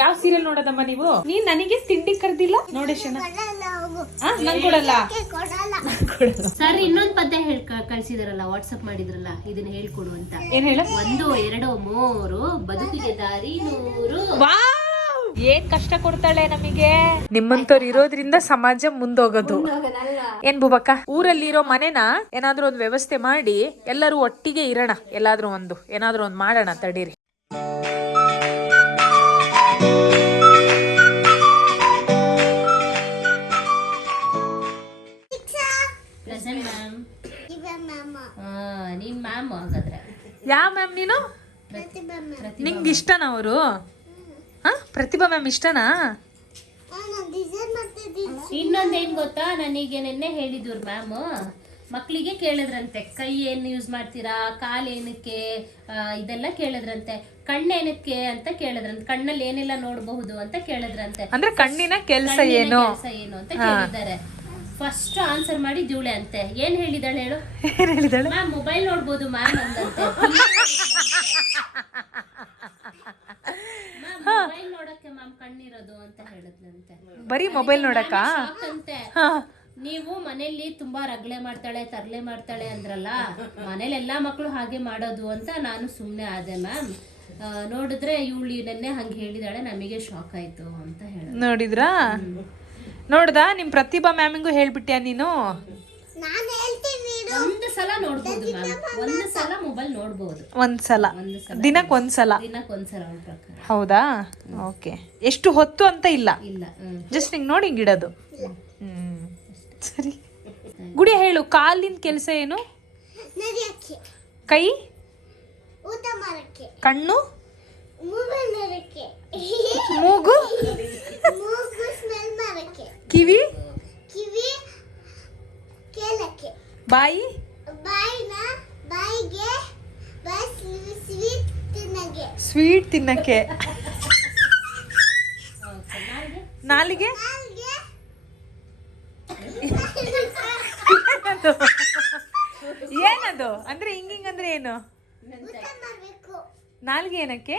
ಯಾವ ಸೀರಿಯಲ್ ನೋಡೋದಮ್ಮ ನೀವು? ನೀನ್ ನನಗೆ ತಿಂಡಿ ಕರ್ದಿಲ್ಲ ನೋಡಿ ಶನ. ನಂಗೆ ಕೊಡಲ್ಲ. ಸರ್ ಇನ್ನೊಂದ್ ಪದ್ಯ ಕಳ್ಸಿದಾರಲ್ಲ, ವಾಟ್ಸ್ಆಪ್ ಮಾಡಿದ್ರಲ್ಲ, ಇದನ್ನ ಹೇಳ್ಕೊಡು ಅಂತ. ಏನ್ ಹೇಳ? 1 2 3 ಬದುಕಿಗೆ ದಾರಿ 100. ಏನ್ ಕಷ್ಟ ಕೊಡ್ತಾಳೆ ನಮಗೆ. ನಿಮ್ಮಂತವ್ರು ಇರೋದ್ರಿಂದ ಸಮಾಜ ಮುಂದೋಗೋದು. ಏನ್ ಬುಬಕ್ಕ, ಊರಲ್ಲಿರೋ ಮನೆನ ಏನಾದ್ರೂ ಒಂದು ವ್ಯವಸ್ಥೆ ಮಾಡಿ ಎಲ್ಲರೂ ಒಟ್ಟಿಗೆ ಇರೋಣ. ಏನಾದ್ರೂ ಒಂದು ಮಾಡೋಣ. ತಡೀರಿ. ನೀನ್ ಮ್ಯಾಮ್ ಹಾಗಾದ್ರೆ ಯಾವ ಮ್ಯಾಮ್ ನೀನು? ನಿಂಗೆ ಇಷ್ಟನಾ ಅವರು? ಪ್ರತಿಭಾ ಮ್ಯಾಮ್ ಇಷ್ಟನಾ? ಇನ್ನೊಂದೇನ್ ಗೊತ್ತಾ, ನನಗೆ ನಿನ್ನೆ ಹೇಳಿದ್ರು ಮ್ಯಾಮ್, ಮಕ್ಳಿಗೆ ಕೇಳಿದ್ರಂತೆ ಕೈ ಏನು ಯೂಸ್ ಮಾಡ್ತೀರಾ, ಕಾಲ್ ಏನಕ್ಕೆ, ಇದೆಲ್ಲ ಕೇಳಿದ್ರಂತೆ. ಕಣ್ಣೇನಕ್ಕೆ ಅಂತ ಕೇಳಿದ್ರಂತೆ, ಕಣ್ಣಲ್ಲಿ ಏನೆಲ್ಲ ನೋಡಬಹುದು ಅಂತ ಕೇಳಿದ್ರಂತೆ. ಅಂದ್ರೆ ಕಣ್ಣಿನ ಕೆಲಸ ಏನು ಅಂತ ಕೇಳಿದ್ದಾರೆ. ಫಸ್ಟ್ ಆನ್ಸರ್ ಮಾಡಿ ಜೂಳೆ ಅಂತೆ. ಏನ್ ಹೇಳಿದಾಳೆ ಹೇಳು? ಏನ್ ಹೇಳಿದಾಳೆ? ಮ್ಯಾಮ್ ಮೊಬೈಲ್ ನೋಡ್ಬೋದು ಮ್ಯಾಮ್ ಅಂದಂತೆ. ಮೊಬೈಲ್ ನೋಡಕ್ಕೆ ಮ್ಯಾಮ್ ಕಣ್ಣಿರೋದು ಅಂತ ಹೇಳಿದ್ಲಂತೆ. ಬರೀ ಮೊಬೈಲ್ ನೋಡಕ್ಕ ಅಂತೆ. ನೀವು ಮನೇಲಿ ತುಂಬಾ ರಗಳೆ ಮಾಡ್ತಾಳೆ, ತರಲೆ ಮಾಡ್ತಾಳೆ ಅಂದ್ರಲ್ಲ, ಮನೇಲಿ ಎಲ್ಲಾ ಮಕ್ಳು ಹಾಗೆ ಮಾಡೋದು ಅಂತ ನಾನು ಸುಮ್ನೆ ಆದೆ ಮ್ಯಾಮ್. ನೋಡಿದ್ರೆ ಇವಳು ನೆನ್ನೆ ಹಂಗೆ ಹೇಳಿದಾಳೆ, ನಮಗೆ ಶಾಕ್ ಆಯ್ತು ಅಂತ ಹೇಳ. ನೋಡಿದ್ರಾ? ನೋಡ್ದಾ? ನಿಮ್ ಪ್ರತಿಭಾ ಮ್ಯಾಮಿಂಗು ಹೇಳ್ಬಿಟ್ಯಾ ನೀನು? ಒಂದು ಸಲ ನೋಡ್ಬೋದು ಮ್ಯಾಮ್, ಒಂದು ಸಲ ಮೊಬೈಲ್ ನೋಡ್ಬೋದು. ಒಂದ್ಸಲ, ದಿನಕ್ಕೊಂದ್ಸಲ. ಹೌದಾ? ಓಕೆ. ಎಷ್ಟು ಹೊತ್ತು ಅಂತ ಇಲ್ಲ, ಜಸ್ಟ್ ಹಿಂಗ್ ನೋಡಿ ಹಿಂಗಿಡೋದು. ಸರಿ. ಗುಡಿ ಹೇಳು, ಕಾಲಿನ ಕೆಲಸ ಏನು? ಕೈ, ಕಣ್ಣು, ಮೂಗು, ಕಿವಿ, ಬಾಯಿ, ಸ್ವೀಟ್ ತಿನ್ನಕ್ಕೆ, ನಾಲಿಗೆ, ಏನದು ಅಂದ್ರೆ ಹಿಂಗಿಂಗ್ ಅಂದ್ರೆ ಏನು? ನಾಲಿಗೆ ಏನಕ್ಕೆ?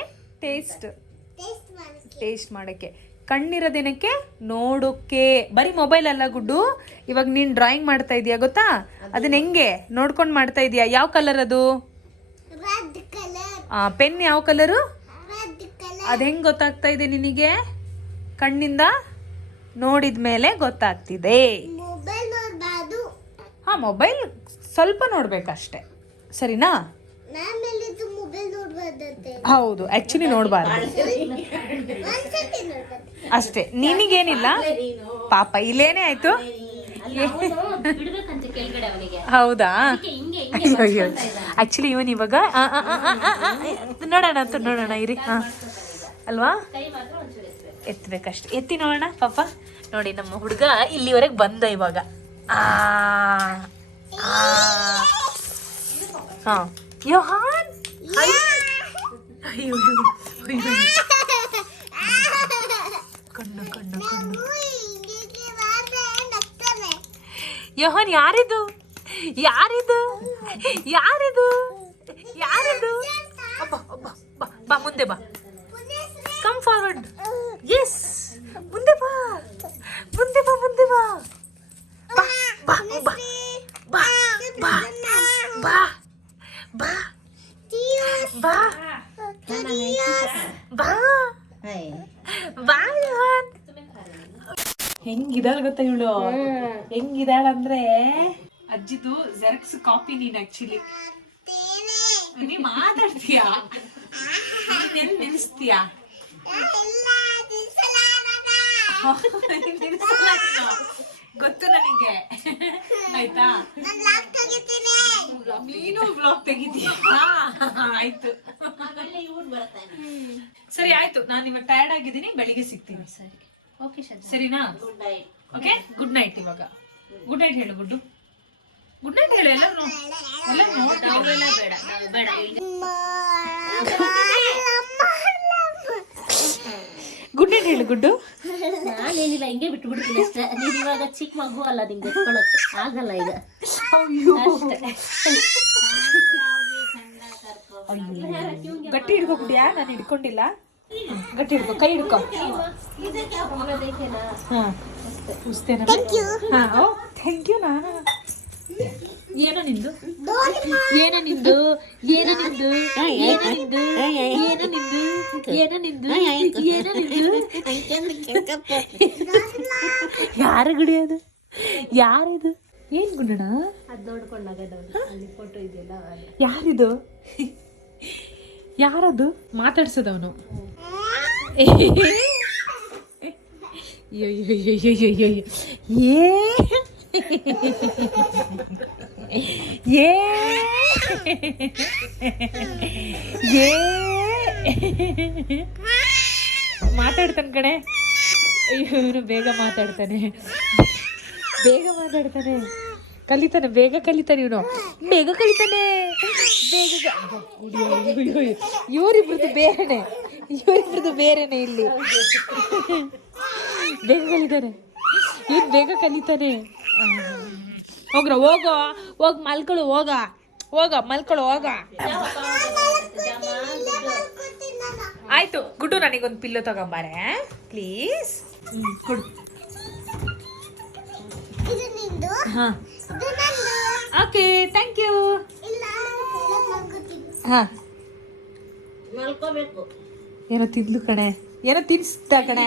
ಟೇಸ್ಟ್ ಮಾಡಕ್ಕೆ. ಕಣ್ಣಿರೋದೇನಕ್ಕೆ? ನೋಡೋಕೆ. ಬರೀ ಮೊಬೈಲ್ ಅಲ್ಲ ಗುಡ್ಡು, ಇವಾಗ ನೀನ್ ಡ್ರಾಯಿಂಗ್ ಮಾಡ್ತಾ ಇದೀಯ ಗೊತ್ತಾ? ಅದನ್ನ ಹೆಂಗೆ ನೋಡ್ಕೊಂಡು ಮಾಡ್ತಾ ಇದೀಯ? ಯಾವ ಕಲರ್ ಅದು? ಪೆನ್ ಯಾವ ಕಲರು? ಅದ್ ಹೆಂಗ್ ಗೊತ್ತಾಗ್ತಾ ಇದೆ ನಿನಗೆ? ಕಣ್ಣಿಂದ ನೋಡಿದ್ಮೇಲೆ ಗೊತ್ತಾಗ್ತಿದೆ. ಮೊಬೈಲ್ ಸ್ವಲ್ಪ ನೋಡ್ಬೇಕಷ್ಟೆ, ಸರಿನಾ? ಹೌದು, ಆಕ್ಚುಲಿ ನೋಡ್ಬಾರ್ದು ಅಷ್ಟೇ. ನಿನಗೇನಿಲ್ಲ ಪಾಪ, ಇಲ್ಲೇನೆ ಆಯ್ತು. ಹೌದಾ? ಅಯ್ಯೋ, ಆಕ್ಚುಲಿ ಇವನ್ ಇವಾಗ ನೋಡೋಣ ಇರಿ. ಅಲ್ವಾ? ಎತ್ತಬೇಕಷ್ಟೆ. ಎತ್ತಿ ನೋಡೋಣ ಪಾಪ. ನೋಡಿ ನಮ್ಮ ಹುಡುಗ ಇಲ್ಲಿವರೆಗೆ ಬಂದ ಇವಾಗ. ಯೋಹಾನ್, ಕಣ್ಣು. ಯೋಹಾನ್, ಯಾರಿದು? ಬಾ ಮುಂದೆ ಬಾ. Come forward. ಎಸ್, ಮುಂದೆ ಬಾ. ಹೆಂಗಿದಾಳ ಗೊತ್ತಾ ಇವಳು? ಹೆಂಗಿದಾಳಂದ್ರೆ ಅಜ್ಜಿದು ಜೆರಾಕ್ಸ್ ಕಾಪಿ ನೀನ್. ಆಕ್ಚುಲಿ ನೀ ಮಾತಾಡ್ತೀಯಾ? ನಿಲ್ಲಿಸ್ತೀಯಾ? ಗೊತ್ತು ನನಗೆ, ಆಯ್ತಾ? ನೀನು ಬ್ಲಾಗ್ ತೆಗಿತೀಯ? ಆಯ್ತು, ಸರಿ ಆಯ್ತು. ನಾನು ಇವಾಗ ಟಯರ್ಡ್ ಆಗಿದ್ದೀನಿ, ಬೆಳಿಗ್ಗೆ ಸಿಗ್ತೀನಿ. ಸರಿ, ಓಕೆ ಸರಿನಾ? Okay, good night. ಇವಾಗ ಗುಡ್ ನೈಟ್ ಹೇಳು ಗುಡ್ಡು. ಗುಡ್ ನೈಟ್ ಹೇಳು. ಎಲ್ಲ ಬೇಡ. ಗುಡ್ ನೈಟ್ ಹೇಳು ಗುಡ್ಡು. ನಾನೇನಿಲ್ಲ, ಹಿಂಗೆ ಬಿಟ್ಟು ಬಿಡ್ತೀನಿ ಅಷ್ಟೇ. ನೀನ್ ಇವಾಗ ಚಿಕ್ಕ ಮಗು ಅಲ್ಲ, ನಿಂಗೆ ಎತ್ಕೊಳಕ್ಕೆ ಆಗಲ್ಲ ಈಗ. ಗಟ್ಟಿ ಹಿಡ್ಕೊಬಿಟ್ಯಾ? ನಾನು ಹಿಡ್ಕೊಂಡಿಲ್ಲ. ಗಟ್ಟಿ ಹಿಡ್ಕೊ, ಕೈ ಹಿಡ್ಕೊ. ಹಾ ಉಸ್ತೇನ. ಹಾ ಓ ಥ್ಯಾಂಕ್ ಯು. ನಾ ಏನೋ ನಿಂದು ಏನೋ ನಿಂದು ಏನೋ ನಿಂದು ಏನೋ ನಿಂದು ಏನೋ ನಿಂದು ಏನೋ ನಿಂದು ಏನೋ ನಿಂದು. ಯಾರ ಗುಡಿ ಅದು? ಯಾರಿದು? ಏನ್ ಗುಂಡಣ? ಅದ್ ನೋಡ್ಕೊಂಡಾಗ ಅಲ್ಲಿ ಫೋಟೋ ಇದೆಯಲ್ಲ. ಯಾರಿದು? ಯಾರದು? ಮಾತಾಡ್ಸೋದವನು. ಮಾತಾಡ್ತಾನೆ ಕಣೆ. ಅಯ್ಯೋ ಇವನು ಬೇಗ ಮಾತಾಡ್ತಾನೆ, ಬೇಗ ಮಾತಾಡ್ತಾನೆ, ಕಲಿತಾನೆ, ಬೇಗ ಕಲಿತಾನೆ ಇವನು, ಬೇಗ ಕಲಿತಾನೆ, ಬೇಗ. ಇವರಿಬ್ರದ್ದು ಬೇರೆನೆ, ಇವರಿಬ್ರದ್ದು ಬೇರೆನೆ. ಇಲ್ಲಿ ಬೇಗ ಕಲಿತಾನೆ ಇವನು, ಬೇಗ ಕಲಿತಾನೆ. ಹೋಗ್ರ, ಹೋಗೋ, ಹೋಗ್ ಮಲ್ಕೊಳು, ಹೋಗ ಹೋಗ ಮಲ್ಕೊಳು, ಹೋಗ. ಆಯ್ತು ಗುಡ್ಡು, ನನಗೊಂದು ಪಿಲ್ಲೋ ತಗೊಂಬಾರೆ ಪ್ಲೀಸ್. ಕೊಡು. ಹಾ ಓಕೆ ಥ್ಯಾಂಕ್ ಯು. ಹಾ ಏನೋ ತಿಂದ್ಲು ಕಣೆ, ಏನೋ ತಿನ್ಸ್ತಾ ಕಣೆ,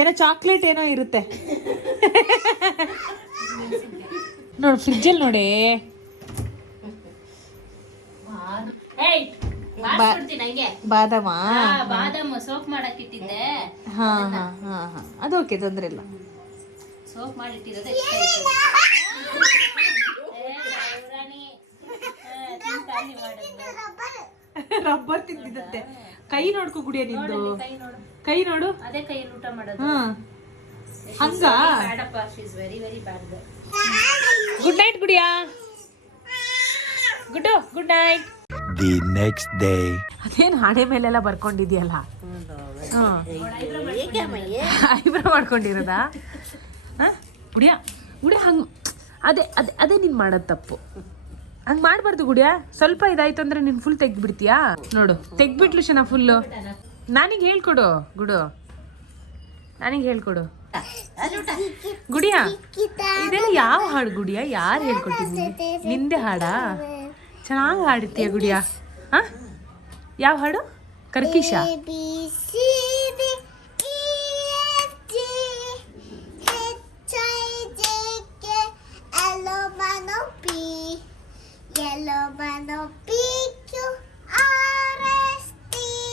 ಏನೋ ಚಾಕ್ಲೇಟ್ ಏನೋ ಇರುತ್ತೆ ನೋಡು ಫ್ರಿಜ್ಜಲ್ಲಿ ನೋಡಿ. ಬಾದಾಮ ಬಾದಾಮ ಸೋಪ್ ಮಾಡಕ್ ಇಟ್ಟಿದ್ದೆ. ಹಾ ಹಾ ಹಾ ಹಾ ಅದು ಓಕೆ, ತೊಂದ್ರೆ ಇಲ್ಲ. ಸೋಪ್ ಮಾಡಿಟ್ಟಿರೋದೇ ರಬ್ಬರ್ ತಿಂದಿರುತ್ತೆ. ಕೈ ನೋಡ್ಕೊ ಗುಡಿಯ ನಿಂದು, ಕೈ ನೋಡು. ಅದೇ ಕೈಯಲ್ಲಿ ಊಟ ಮಾಡೋದು. ಹಾ ಹಂಗ. Very very bad. Good night Gudiya. Good good night. The next day. ಅದೇನು ಹಣೆ ಮೇಲೆಲ್ಲ ಬರ್ಕೊಂಡಿದ್ಯಲ್ಲ, ಐಬ್ರೋ ಮಾಡ್ಕೊಂಡಿರೋದಾ? ಗುಡಿಯಾ ಗುಡಿಯಾ ಹಂಗೆ, ಅದೇ ಅದೇ ಅದೇ ನೀನು ಮಾಡೋದು ತಪ್ಪು. ಹಂಗೆ ಮಾಡಬಾರ್ದು ಗುಡಿಯಾ. ಸ್ವಲ್ಪ ಇದಾಯ್ತು ಅಂದ್ರೆ ನೀನು ಫುಲ್ ತೆಗ್ದ್ಬಿಡ್ತೀಯಾ. ನೋಡು ತೆಗ್ದ್ಬಿಟ್ಲು ಶನ ಫುಲ್ಲು. ನನಗೆ ಹೇಳ್ಕೊಡು ಗುಡು, ನನಗೆ ಹೇಳ್ಕೊಡು ಗುಡಿಯಾ. ಇದೆಲ್ಲ ಯಾವ ಹಾಡು ಗುಡಿಯಾ? ಯಾರು ಹೇಳ್ಕೊಟ್ಟಿದ್ದೀನಿ? ನಿಂದೆ ಹಾಡಾ? ಚೆನ್ನಾಗಿ ಹಾಡುತ್ತೀಯ ಗುಡಿಯಾ. ಹಾ ಯಾವ ಹಾಡು? ಕರ್ಕಿಶ.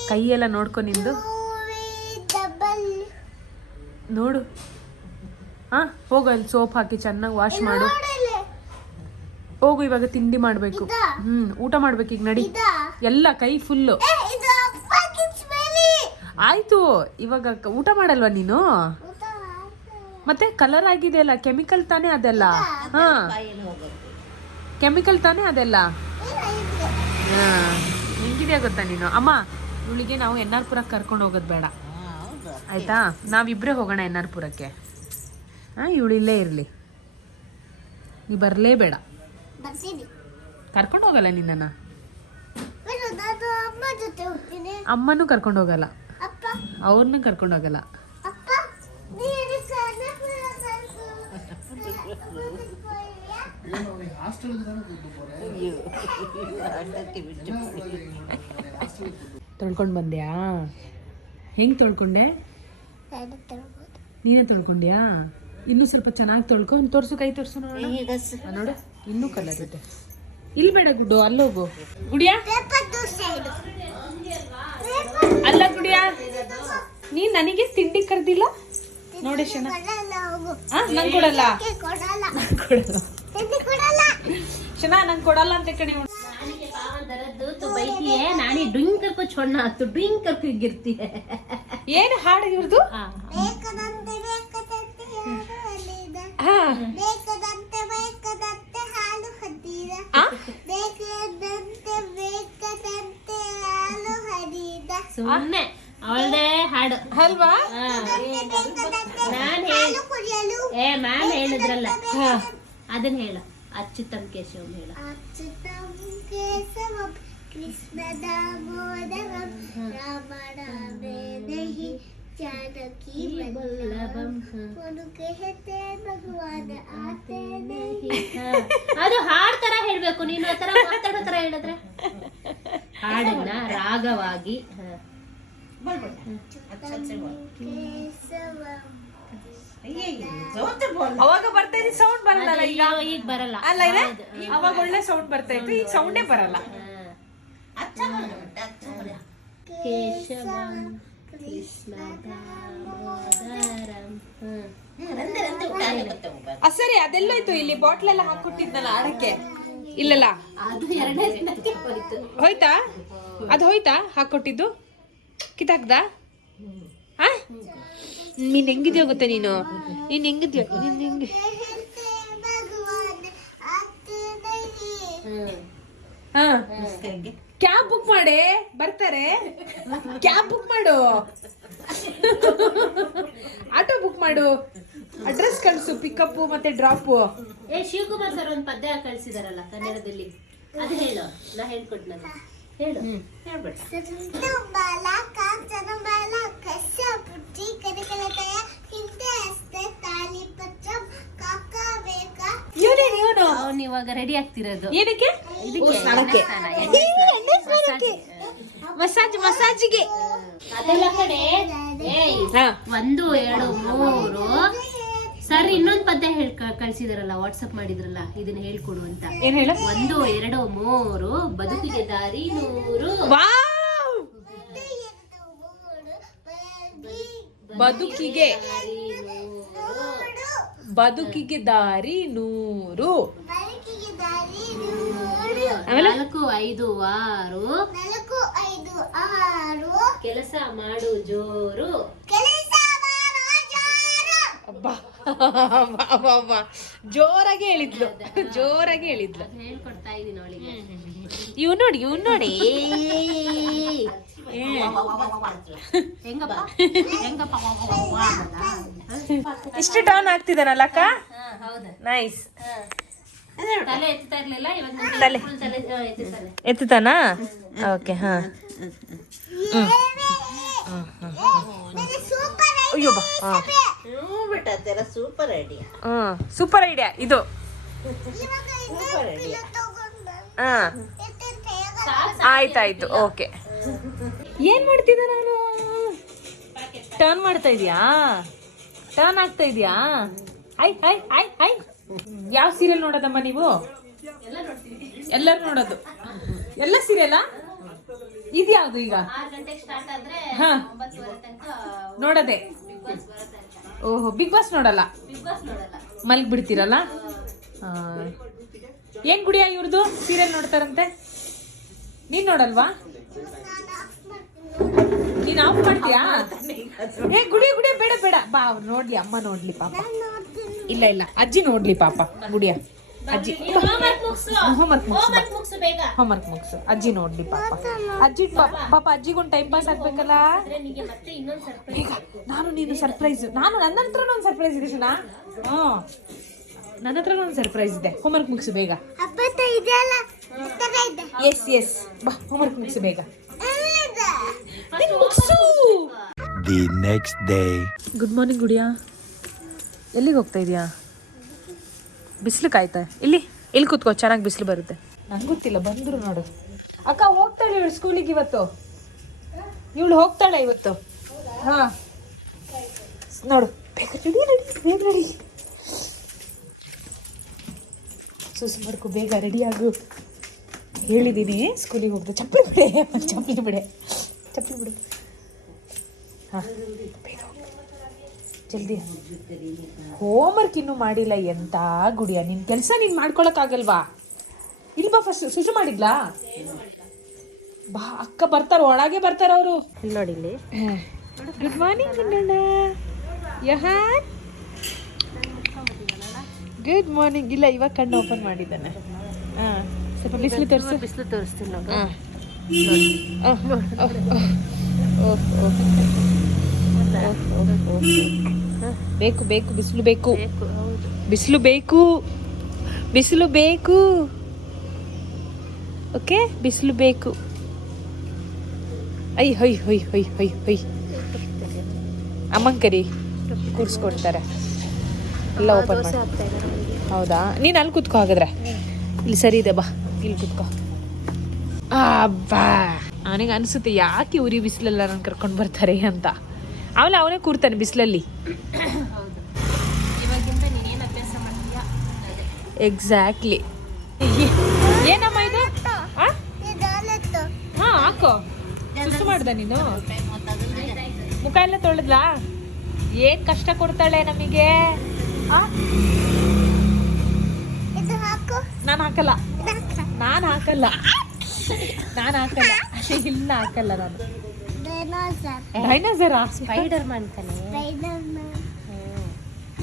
ಕೈಯೆಲ್ಲ ನೋಡ್ಕೊ ನಿಂದು, ನೋಡು. ಹಾ ಹೋಗು, ಅಲ್ಲಿ ಸೋಪ್ ಹಾಕಿ ಚೆನ್ನಾಗಿ ವಾಶ್ ಮಾಡು. ಹೋಗು, ಇವಾಗ ತಿಂಡಿ ಮಾಡ್ಬೇಕು. ಊಟ ಮಾಡ್ಬೇಕು ಈಗ, ನಡಿ. ಎಲ್ಲ ಕೈ ಫುಲ್ಲು ಆಯ್ತು. ಇವಾಗ ಊಟ ಮಾಡಲ್ವಾ ನೀನು? ಮತ್ತೆ ಕಲರ್ ಆಗಿದೆಯಲ್ಲ, ಕೆಮಿಕಲ್ ತಾನೇ ಅದೆಲ್ಲ. ಹಾ ಕೆಮಿಕಲ್ ತಾನೇ ಅದೆಲ್ಲ. ಹಾ ಹೆಂಗಿದೆಯಾ ಗೊತ್ತಾ ನೀನು? ಅಮ್ಮ ಇವಳಿಗೆ ನಾವು ಎನ್ ಆರ್ ಪುರಕ್ಕೆ ಕರ್ಕೊಂಡು ಹೋಗೋದು ಬೇಡ ಆಯ್ತಾ? ನಾವಿಬ್ಬರೇ ಹೋಗೋಣ ಎನ್ ಆರ್ ಪುರಕ್ಕೆ. ಹಾಂ ಇವಳು ಇಲ್ಲೇ ಇರಲಿ, ನೀ ಬರಲೇಬೇಡ. ಕರ್ಕೊಂಡು ಹೋಗಲ್ಲ ನಿನ್ನನ್ನು, ಅಮ್ಮನೂ ಕರ್ಕೊಂಡು ಹೋಗಲ್ಲ, ಅವ್ರನ್ನೂ ಕರ್ಕೊಂಡು ಹೋಗಲ್ಲ. ತೊಳ್ಕೊಂಡು ಬಂದ್ಯಾ? ಹೆಂಗೆ ತೊಳ್ಕೊಂಡೆ? ನೀನೇ ತೊಳ್ಕೊಂಡ್ಯಾ? ಇನ್ನೂ ಸ್ವಲ್ಪ ಚೆನ್ನಾಗಿ ತೊಳ್ಕೊ. ತೋರ್ಸು, ಕೈ ತೋರ್ಸು ನೋಡು. ಇನ್ನೂ ಕಲರ್ ಇದೆ. ಇಲ್ಲಿ ಬೇಡ ಗುಡ್ಡು, ಅಲ್ಲೋಗು ಗುಡಿಯಾ. ಅಲ್ಲ ಗುಡಿಯಾ, ನೀನ್ ನನಗೆ ತಿಂಡಿ ಕರ್ದಿಲ್ಲ ನೋಡಿ ಶನ. ನಂಗೆ ಕೊಡಲ್ಲ ಶನ, ನಂಗೆ ಕೊಡಲ್ಲ ಅಂತ ಕಣಿ. ನಾನೇ ಡ್ರಿಂಕ್ ಕರ್ಕೊ ಚೊಣ್ಣ ಆತು, ಡ್ರಿಂಕ್ ಕರ್ಕೊ ಗಿರ್ತೀಯ. ಏನು ಹಾಡು ಇವ್ರದು? ಸುಮ್ಮನೆ ಅವಳದೇ ಹಾಡು ಅಲ್ವಾ? ಮ್ಯಾಮ್ ಹೇಳಿದ್ರಲ್ಲ, ಅದನ್ನ ಹೇಳ. ಅಚ್ಯುತಂ ಕೇಶವಂ ಹೇಳ. ಕೃಷ್ಣದ ಮೋದರಂ ರಾಮನ ಬೇದಹಿ जानकी वल्लभम उनके कहते भगवान आते नहीं. ಅದು ಹಾಡ್ ತರ ಹೇಳ್ಬೇಕು ನೀನು, ಆ ತರ ಮಾತಾಡೋ ತರ ಹೇಳಿದ್ರೆ ಹಾಡನ್ನ ರಾಗವಾಗಿ. ಅವಾಗ ಬರ್ತಾ ಇದ್ದ ಸೌಂಡ್ ಬರಲ್ಲ, ಈಗ ಬರಲ್ಲ ಅಲ್ಲ ಇದೆ. ಅವಾಗ ಒಳ್ಳೆ ಸೌಂಡ್ ಬರ್ತಾ ಇತ್ತು, ಈಗ ಸೌಂಡೇ ಬರಲ್ಲ. ಕೇಶವಂ ಕೃಷ್ಣ ದಾಮೋದರಂ. ಸರಿ, ಅದೆಲ್ಲೋಯ್ತು. ಇಲ್ಲಿ ಬಾಟ್ಲ್ ಎಲ್ಲ ಹಾಕೊಟ್ಟಿದ್ನಲ್ಲ ಆಡಕ್ಕೆ, ಇಲ್ಲಲ್ಲ ಅದು 2ನೇ ದಿನಕ್ಕೆ ಹೋಯ್ತು. ಹೋಯ್ತಾ? ಅದು ಹೋಯ್ತಾ ಹಾಕೊಟ್ಟಿದ್ದು? ಕಿತ್ತಾಕ್ದ? ಹಾ, ನೀನ್ ಹೆಂಗಿದ್ಯೋ ಗೊತ್ತಾ ನೀನು ಹೆಂಗಿದ್ಯೋ ಹೆಂಗೆ. भगवान आते नहीं. ಹಾ, ಕ್ಯಾಬ್ ಬುಕ್ ಮಾಡಿ, ಬರ್ತಾರೆ. ಕ್ಯಾಬ್ ಬುಕ್ ಮಾಡು, ಆಟೋ ಬುಕ್ ಮಾಡು, ಅಡ್ರೆಸ್ ಕಳ್ಸು, ಪಿಕಪ್ ಮತ್ತೆ ಡ್ರಾಪ್. ಶಿವಕುಮಾರ್ ಸರ್ ಒಂದು ಪದ್ಯ ಕಳ್ಸಿದಾರಲ್ಲ ಕನ್ನಡದಲ್ಲಿ, ಅದು ಹೇಳು. ನಾ ಹೇಳ್ಕೊಟ್ನಲ್ಲ, ಹೇಳು. ಹೇಳ್ಬೇಡ. ತುಂಬಾಲ ಕಾಂಚನ ಬಾಲ ಕಸ ಪುಟ್ಟಿ ಕನಕಲಕಯ ಹಿಂದೆ ಅಷ್ಟೇ ತಾಲಿ ಪಚ್ಚಂ ಕಾಕ ಬೇಕಾ. ಇವನು ಅವ್ನು ಇವಾಗ ರೆಡಿ ಆಗ್ತಿರೋದು ಏನಕ್ಕೆ? ಸ್ನಾನಕ್ಕೆ, ಮಸಾಜಿಗೆ. ಅದೆಲ್ಲ ಕಡೆ. ಏಯ್, 1 2 3 ಸರ್ ಇನ್ನೊಂದು ಪದ್ಯ ಕಳ್ಸಿದಾರಲ್ಲ, ವಾಟ್ಸಪ್ ಮಾಡಿದ್ರಲ್ಲ, ಇದನ್ನ ಹೇಳ್ಕೊಡು ಅಂತ. ಏನ್ ಹೇಳ? 1 2 3 ಬದುಕಿಗೆ ದಾರಿ 100. ಬದುಕಿಗೆ ಬದುಕಿಗೆ ದಾರಿ 100. 4 5 6 4 5 6 ಕೆಲಸ ಮಾಡು ಜೋರು. ಕೆಲಸ ಮಾಡೋ ಜೋರು. ಅಬ್ಬಾ, ಜೋರಾಗಿ ಹೇಳಿದ್ಲು, ಜೋರಾಗಿ ಹೇಳಿದ್ಲು. ಅದ್ ಹೇಳ್ಕೊಡ್ತಾ ಇದೀನಿ ಅವಳಿಗೆ. ಇವ್ ನೋಡಿ ಹೆಂಗಪ್ಪ ಹೆಂಗಪ್ಪ ಇಷ್ಟು ಟರ್ನ್ ಆಗ್ತಿದ್ದಾನಲ್ಲ ಅಕ್ಕ. ಹೌದಾ? ನೈಸ್. ತಲೆ ಎತ್ತಾ ಇರ್ಲಿಲ್ಲ, ಇವಾಗ ನಂಗೆ ತಲೆ full ತಲೆ ಎತ್ತುತ್ತಾನೆ. ಎತ್ತುತ್ತಾನ? ಓಕೆ. ಹಾ, ಅಯ್ಯೋ ಬಾ. ಸೂಪರ್ ಐಡಿಯಾ ಇದು. ಹಾ, ಆಯ್ತಾಯ್ತು. ಓಕೆ. ಏನ್ ಮಾಡ್ತಿದ್ದ ನಾನು? ಟರ್ನ್ ಮಾಡ್ತಾ ಇದೀಯಾ? ಟರ್ನ್ ಆಗ್ತಾ ಇದೀಯಾ? ಹೈ. ಯಾವ ಸೀರಿಯಲ್ ನೋಡೋದಮ್ಮ ನೀವು? ಎಲ್ಲರೂ ನೋಡೋದು. ಎಲ್ಲ ಸೀರಿಯಲ್ ಇದ್ಯಾವ್ದು ಈಗ? 6 ಗಂಟೆಗೆ ಸ್ಟಾರ್ಟ್ ಆದ್ರೆ ಹಾ, 9:30 ತನಕ ನೋಡದೆ. Big Boss ಬರುತ್ತೆ. ಓಹೋ, ಬಿಗ್ ಬಾಸ್ ನೋಡಲ್ಲ, Big Boss ನೋಡಲ್ಲ. ಮಲ್ಗ್ ಬಿಡ್ತೀರಲ್ಲ. ಏನ್ ಗುಡಿಯಾ ಇವ್ರದ್ದು ಸೀರಿಯಲ್ ನೋಡ್ತಾರಂತೆ? ನೀನ್ ನೋಡಲ್ವಾ? ನೀನ್ ಆಫ್ ಮಾಡ್ತೀಯಾ? ಏ ಗುಡಿಯ ಬೇಡ ಬಾ, ಅವ್ರು ನೋಡ್ಲಿ, ಅಮ್ಮ ನೋಡ್ಲಿ ಪಾಪ. ಇಲ್ಲ ಅಜ್ಜಿ ನೋಡ್ಲಿ ಪಾಪ. ಗುಡಿಯ ಅಜ್ಜಿ ಹೋಮ್ವರ್ಕ್ ಮುಗಿಸು ಬೇಗ. ಹೋಮ್ವರ್ಕ್ ಮುಗಿಸು, ಅಜ್ಜಿ ನೋಡ್ಲಿ ಪಾಪ. ಅಜ್ಜಿ ಪಾಪ ಅಜ್ಜಿಗೊಂದು ಟೈಮ್ ಪಾಸ್ ಆಗ್ಬೇಕಲ್ಲ. ನಿಮಗೆ ಮತ್ತೆ ಇನ್ನೊಂದು ಸರ್ಪ್ರೈಸ್. ಈಗ ನೀನು ಸರ್ಪ್ರೈಸ್. ನನ್ನ ಹತ್ರ ಒಂದು ಸರ್ಪ್ರೈಸ್ ಇದೆ ಶುನಾ. ನನ್ನ ಹತ್ರ ಒಂದು ಸರ್ಪ್ರೈಸ್ ಇದೆ. ಹೋಮ್ವರ್ಕ್ ಮುಗಿಸು ಬೇಗ. ಹಬ್ಬದ ಇದೆಯಲ್ಲ ತರ ಇದೆ. ಎಸ್ ಬಾ, ಹೋಮ್ವರ್ಕ್ ಮುಗಿಸು ಬೇಗ. The next day. Good morning Gudiya. ಎಲ್ಲಿಗೆ ಹೋಗ್ತಾ ಇದೀಯಾ? ಬಿಸಿಲು ಕಾಯ್ತಾ? ಇಲ್ಲಿ ಕೂತ್ಕೋ, ಚೆನ್ನಾಗಿ ಬಿಸಿಲು ಬರುತ್ತೆ. ನಂಗೆ ಗೊತ್ತಿಲ್ಲ, ಬಂದ್ರು ನೋಡು. ಅಕ್ಕ ಹೋಗ್ತಾಳೆ ಇವಳು ಸ್ಕೂಲಿಗೆ ಇವತ್ತು. ಇವಳು ಹೋಗ್ತಾಳೆ ಇವತ್ತು. ಹಾ, ನೋಡು, ಬೇಗ ರೆಡಿ. ಸುಸ್ ಮಾಡ್ಕೊ, ಬೇಗ ರೆಡಿ ಆಗು. ಹೇಳಿದ್ದೀನಿ ಸ್ಕೂಲಿಗೆ ಹೋಗ್ದು. ಚಪ್ಪಲಿ ಬಿಡೆ. ಹಾ, ಬೇಗ ಜಲ್ದಿ. ಹೋಮ್ವರ್ಕ್ ಇನ್ನೂ ಮಾಡಿಲ್ಲ. ಎಂತ ಗುಡಿಯ, ನಿನ್ ಕೆಲಸ ನೀನ್ ಮಾಡ್ಕೊಳಕ್ಕಾಗಲ್ವಾ? ಇಲ್ಲಿ ಬಾ, ಫಸ್ಟ್ ಸುಶು ಮಾಡಿದ್ಲಾ? ಬಾ, ಅಕ್ಕ ಬರ್ತಾರ, ಒಳಗೆ ಬರ್ತಾರ ಅವರು. ನೋಡಿ ಇಲ್ಲಿ. Good morning Gundanna. ಯಹಾನ್, ಗುಡ್ ಮಾರ್ನಿಂಗ್. ಇಲ್ಲ, ಇವಾಗ ಕಣ್ಣು ಓಪನ್ ಮಾಡಿದ್ದಾನೆ. ಹಾ, ಸ್ವಲ್ಪ ಬಿಸಿಲು ತೋರಿಸ್ತೀನಿ ನೋಡು. ಬೇಕು ಬಿಸಿಲು ಬೇಕು. ಓಕೆ, ಬಿಸಿಲು ಬೇಕು. ಐ ಹೊಯ್ ಹೊಯ್ ಹೊಯ್ ಹೊಯ್ ಹೊಯ್ ಅಮ್ಮಂಗೆ ಕರಿ ಕೂರಿಸ್ಕೊಡ್ತಾರೆ ಎಲ್ಲ ಓಪನ್ ಮಾಡಿ. ಹೌದಾ, ನೀನು ಅಲ್ಲಿ ಕೂತ್ಕೋ ಹಾಗಾದ್ರೆ. ಇಲ್ಲಿ ಸರಿ ಇದೆ, ಬಾ ಇಲ್ಲಿ ಕೂತ್ಕೋ. ಬಾ ಅವನಿಗೆ ಅನಿಸುತ್ತೆ ಯಾಕೆ ಉರಿ ಬಿಸಿಲೆಲ್ಲ ನಾನು ಕರ್ಕೊಂಡು ಬರ್ತಾರೆ ಅಂತ. ಆಮೇಲೆ ಅವನೇ ಕೂರ್ತಾನೆ ಬಿಸಿಲಲ್ಲಿ. ಇವಾಗಿಂದ ನೀನೇನು ಅಭ್ಯಾಸ ಮಾಡ್ತೀಯಾ? ಎಕ್ಸಾಕ್ಟ್ಲಿ. ಏನಮ್ಮ ಇದು? ಹಾ ಹಾಕೋ. ಸುಸ್ತು ಮಾಡ್ದ ನೀನು? ಮುಖ ಎಲ್ಲ ತೊಳೆದ್ಲಾ? ಏನ್ ಕಷ್ಟ ಕೊಡ್ತಾಳೆ ನಮಗೆ. ನಾನು ಹಾಕಲ್ಲ, ನಾನು ಹಾಕಲ್ಲ, ನಾನು ಹಾಕಲ್ಲ, ಇಲ್ಲ ಹಾಕಲ್ಲ ನಾನು. ಡೈನೋಸರಾ? ಸ್ಪೈಡರ್ ಮ್ಯಾನ್ ತಾನೆ.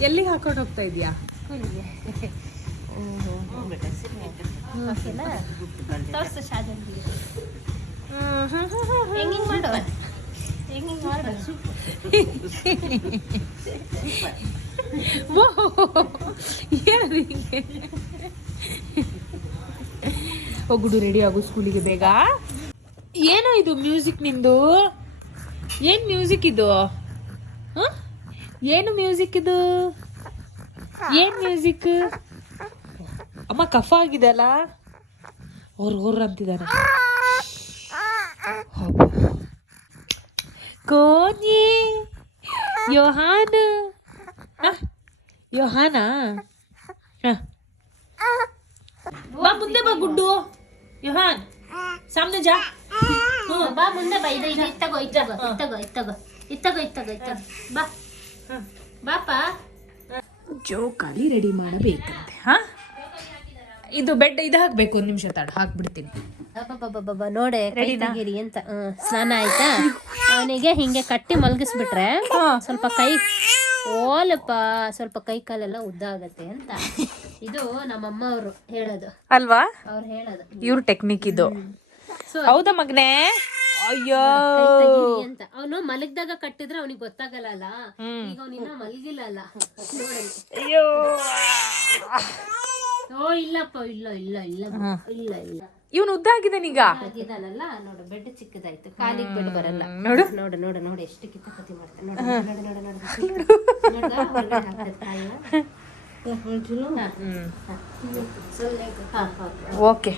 ಎಲ್ಲಿಗೆ ಹಾಕೊಂಡು ಹೋಗ್ತಾ ಇದೀಯಾ? ಓಕೆನಾ? ತೋರ್ಸು ಶಾಜನ್ಗೆ. ಹೆಂಗಿಂಗ್ ಮಾಡು, ಹೆಂಗಿಂಗ್ ಮಾಡು. ಹೋಗುಡು, ರೆಡಿ ಆಗು ಸ್ಕೂಲಿಗೆ ಬೇಗ. ಏನೋ ಇದು ಮ್ಯೂಸಿಕ್ ನಿಂದು? ಏನ್ ಮ್ಯೂಸಿಕ್ ಇದು? ಏನು ಮ್ಯೂಸಿಕ್ ಇದು? ಏನ್ ಮ್ಯೂಸಿಕ್? ಅಮ್ಮ ಕಫ ಆಗಿದೆ ಅಲ್ಲ, ಹೊರ ಅಂತಿದ್ದಾನೆ. ಕೋನಿ ಯೋಹಾನ, ಯೋಹಾನ ಬಾ ಮುಂದೆ ಬಾ ಗುಡ್ಡು. ಯೋಹಾನ್ ಸಾಮ್ನೆ ಜಾ. ಬಾ ಮುಂದೆ ಬಾ. ಇದು ಇತ್ತಗೋ ಇತ್ತಗೋ ಇತ್ತಗೋ ಇತ್ತಗೋ ಇತ್ತಗೋ ಇತ್ತಗೋ ಇತ್ತಗೋ ಬಾ. ಬಾಪ ಜೋಕಾಲಿ ರೆಡಿ ಮಾಡಬೇಕಂತೆ. ಹಾ, ಇದು ಬೆಡ್ ಇದು ಹಾಕ್ಬೇಕು. 1 ನಿಮಿಷ ತಾಡು, ಹಾಕ್ಬಿಡ್ತೀನಿ. ನೋಡೆ ರೆಡಿಗಿರಿ ಅಂತ. ಸ್ನಾನ ಆಯ್ತಾ? ಅವನಿಗೆ ಹಿಂಗೆ ಕಟ್ಟಿ ಮಲಗಿಸ್ಬಿಟ್ರೆ ಸ್ವಲ್ಪ ಕೈ ಓಲಪ್ಪ, ಸ್ವಲ್ಪ ಕೈ ಕಾಲೆಲ್ಲ ಉದ್ದ ಆಗತ್ತೆ ಅಂತ. ಇದು ನಮ್ಮಮ್ಮ ಅವರು ಹೇಳೋದು ಅಲ್ವಾ? ಅವ್ರು ಹೇಳೋದು ಇವ್ರ ಟೆಕ್ನಿಕ್ ಇದು. ಹೌದಾ ಮಗನೇ? ಅಯ್ಯೋ ಅಂತ. ಅವನು ಮಲಗ್ದಾಗ ಕಟ್ಟಿದ್ರೆ ಅವನಿಗೆ ಗೊತ್ತಾಗಲ್ಲ ಅಲ್ಲ. ಈಗ ಅವನಿನ್ನ ಮಲಗಿಲ್ಲ ಅಲ್ಲ. ಅಯ್ಯೋ ಓ ಇಲ್ಲಪ್ಪ, ಇಲ್ಲ ಇಲ್ಲ ಇಲ್ಲ ಇಲ್ಲ ಇಲ್ಲ. ಇವನು ಉದ್ದ ಆಗಿದ್ದಾನೀಗ. ಆಗಿದಾನಲ್ಲ ನೋಡು. ಬೆಡ್ ಚಿಕ್ಕದಾಯ್ತು, ಕಾಲಿಗೆ ಬೆಡ್ ಬರಲ್ಲ. ನೋಡು ನೋಡು ನೋಡು ನೋಡು ಎಷ್ಟು ಕಿತ್ತಾಪತಿ ಮಾಡ್ತಾನೆ. ನೋಡು ನೋಡು ನೋಡು ನೋಡು. ಓಕೆ,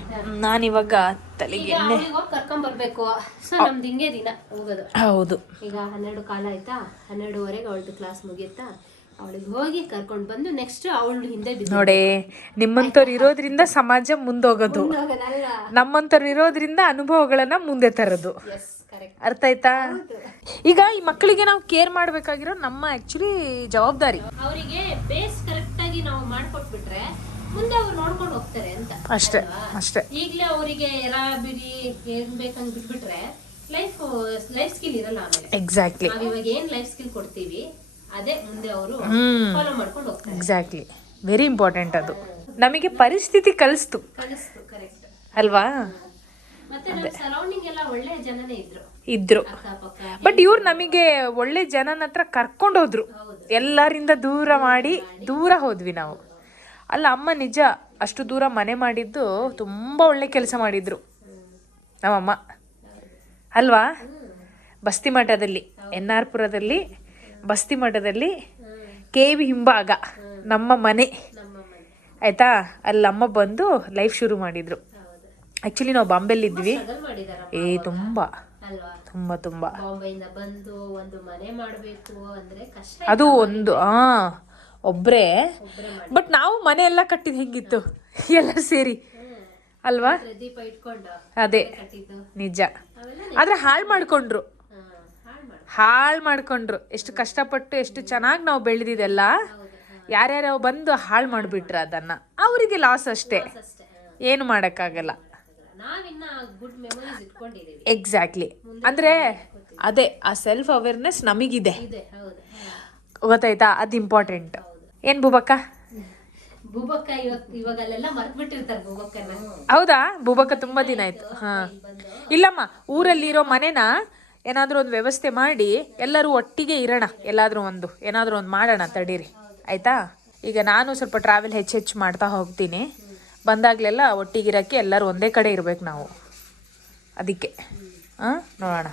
ನಾನಿವಾಗ ತಲೆಗೆ ಎಣ್ಣೆ ಕರ್ಕೊಂಡ್ ಬರ್ಬೇಕು. ಸೊ ನಮ್ದು ಹಿಂಗೆ ದಿನ ಹೋಗೋದು. ಹೌದು. ಈಗ 12 ಕಾಲ ಆಯ್ತಾ, 12:30 ಅವಳದು ಕ್ಲಾಸ್ ಮುಗಿಯುತ್ತಾ, ಅವಳಿಗೆ ಹೋಗಿ ಕರ್ಕೊಂಡು ಬಂದು ನೆಕ್ಸ್ಟ್ ಅವಳು ಹಿಂದೆ ಬಿದ್ದು. ನೋಡೆ, ನಿಮ್ಮಂತವ್ರು ಇರೋದ್ರಿಂದ ಸಮಾಜ ಮುಂದೋಗೋದು, ನಮ್ಮಂತವ್ರು ಇರೋದ್ರಿಂದ ಅನುಭವಗಳನ್ನ ಮುಂದೆ ತರೋದು. ಅರ್ಥ ಆಯ್ತಾ? ಈಗ ಈ ಮಕ್ಕಳಿಗೆ ನಾವು ಕೇರ್ ಮಾಡ್ಬೇಕಾಗಿರೋ ನಮ್ಮ ಆಕ್ಚುಲಿ ಜವಾಬ್ದಾರಿ. ಅವರಿಗೆ ಬೇಸ್ ಕರೆಕ್ಟ್ ಆಗಿ ನಾವು ಮಾಡ್ಕೊಟ್ಬಿಟ್ರೆ ಮುಂದೆ ಅವ್ರು ನೋಡ್ಕೊಂಡು ಹೋಗ್ತಾರೆ ಅಂತ ಅಷ್ಟೇ ಅಷ್ಟೇ. ಈಗಲೇ ಅವರಿಗೆ ಎರ ಬಿಡಿ ಏನ್ ಬೇಕಂಗ್ ಬಿಟ್ಬಿಟ್ರೆ ಲೈಫ್ ಸ್ಕಿಲ್ ಇರಲ್ಲ. ಆಮೇಲೆ ಎಕ್ಸಾಕ್ಟ್ಲಿ ನಾವ್ ಇವಾಗ ಏನ್ ಲೈಫ್ ಸ್ಕಿಲ್ ಕೊಡ್ತೀವಿ ಅದೇ ಮುಂದೆ ಅವರು ಫಾಲೋ ಮಾಡ್ಕೊಂಡು ಹೋಗ್ತಾರೆ. Exactly, very important. ಅದು ನಮಗೆ ಪರಿಸ್ಥಿತಿ ಕಲಿಸ್ತು, ಕರೆಕ್ಟ್ ಅಲ್ವಾ? ಮತ್ತೆ ನಮ್ಮ ಸರೌಂಡಿಂಗ್ ಎಲ್ಲ ಒಳ್ಳೆ ಜನನೇ ಇದ್ರು. ಅಕ್ಕಪಕ್ಕ. ಬಟ್ ಇವ್ರು ನಮಗೆ ಒಳ್ಳೆ ಜನನ ಹತ್ರ ಕರ್ಕೊಂಡೋದ್ರು, ಎಲ್ಲರಿಂದ ದೂರ ಮಾಡಿ ದೂರ ಹೋದ್ವಿ ನಾವು. ಅಲ್ಲ ಅಮ್ಮ ನಿಜ, ಅಷ್ಟು ದೂರ ಮನೆ ಮಾಡಿದ್ದು ತುಂಬ ಒಳ್ಳೆ ಕೆಲಸ ಮಾಡಿದ್ರು ನಮ್ಮಮ್ಮ, ಅಲ್ವಾ? ಬಸ್ತಿ ಮಠದಲ್ಲಿ, NR ಪುರದಲ್ಲಿ ಬಸ್ತಿ ಮಠದಲ್ಲಿ KV ಹಿಂಭಾಗ ನಮ್ಮ ಮನೆ ಆಯ್ತಾ. ಅಲ್ಲಮ್ಮ ಬಂದು ಲೈಫ್ ಶುರು ಮಾಡಿದ್ರು. ಆ್ಯಕ್ಚುಲಿ ನಾವು ಬಾಂಬೆಲಿದ್ವಿ. ತುಂಬ ತುಂಬ ತುಂಬ ಬಾಂಬೆಯಿಂದ ಬಂದು ಒಂದು ಮನೆ ಮಾಡಬೇಕು ಅಂದ್ರೆ ಕಷ್ಟ. ಅದು ಒಂದು ಒಬ್ರೇ. ಬಟ್ ನಾವು ಮನೆ ಎಲ್ಲ ಕಟ್ಟಿದ್ ಹೆಂಗಿತ್ತು ಎಲ್ಲ ಸೇರಿ, ಅಲ್ವಾ? ದೀಪ ಇಟ್ಕೊಂಡು ಅದೇ ಕಟ್ಟಿದ್ದು ನಿಜ. ಆದ್ರೆ ಹಾಳು ಮಾಡ್ಕೊಂಡ್ರು. ಎಷ್ಟು ಕಷ್ಟಪಟ್ಟು ಎಷ್ಟು ಚೆನ್ನಾಗಿ ನಾವು ಬೆಳೆದಿದ್ದೆಲ್ಲ ಯಾರ್ಯಾರೋ ಬಂದು ಹಾಳು ಮಾಡಿಬಿಟ್ರು. ಅದನ್ನ ಅವರಿಗೆ ಲಾಸ್ ಅಷ್ಟೇ, ಏನು ಮಾಡೋಕ್ಕಾಗಲ್ಲ. ನಾವಿನ್ನ ಗುಡ್ ಮೆಮೊರೀಸ್ ಇಟ್ಕೊಂಡಿದೀವಿ. ಎಕ್ಸಾಕ್ಟ್ಲಿ. ಅಂದ್ರೆ ಅದೇ ಆ ಸೆಲ್ಫ್ ಅವೇರ್ನೆಸ್ ನಮಗಿದೆ, ಗೊತ್ತಾಯ್ತಾ? ಅದು ಇಂಪಾರ್ಟೆಂಟ್. ಏನ್ ಬುಬಕ್ಕ? ಬೂಬಕ್ಕ ಇವಾಗಲ್ಲೆಲ್ಲ ಮರ್ತ್ಬಿಟ್ಟಿರ್ತಾರೆ ಬೂಬಕ್ಕನ. ಹೌದಾ? ಬುಬಕ್ಕ ತುಂಬಾ ದಿನ ಆಯ್ತು. ಇಲ್ಲಮ್ಮ, ಊರಲ್ಲಿರೋ ಮನೆನ ಏನಾದ್ರೂ ಒಂದು ವ್ಯವಸ್ಥೆ ಮಾಡಿ ಎಲ್ಲರೂ ಒಟ್ಟಿಗೆ ಇರೋಣ. ಏನಾದ್ರೂ ಒಂದು ಮಾಡೋಣ, ತಡೀರಿ ಆಯ್ತಾ? ಈಗ ನಾನು ಸ್ವಲ್ಪ ಟ್ರಾವೆಲ್ ಹೆಚ್ಚು ಮಾಡ್ತಾ ಹೋಗ್ತೀನಿ. ಬಂದಾಗಲೆಲ್ಲ ಒಟ್ಟಿಗಿರೋಕ್ಕೆ ಎಲ್ಲರೂ ಒಂದೇ ಕಡೆ ಇರ್ಬೇಕು ನಾವು, ಅದಕ್ಕೆ. ನೋಡೋಣ.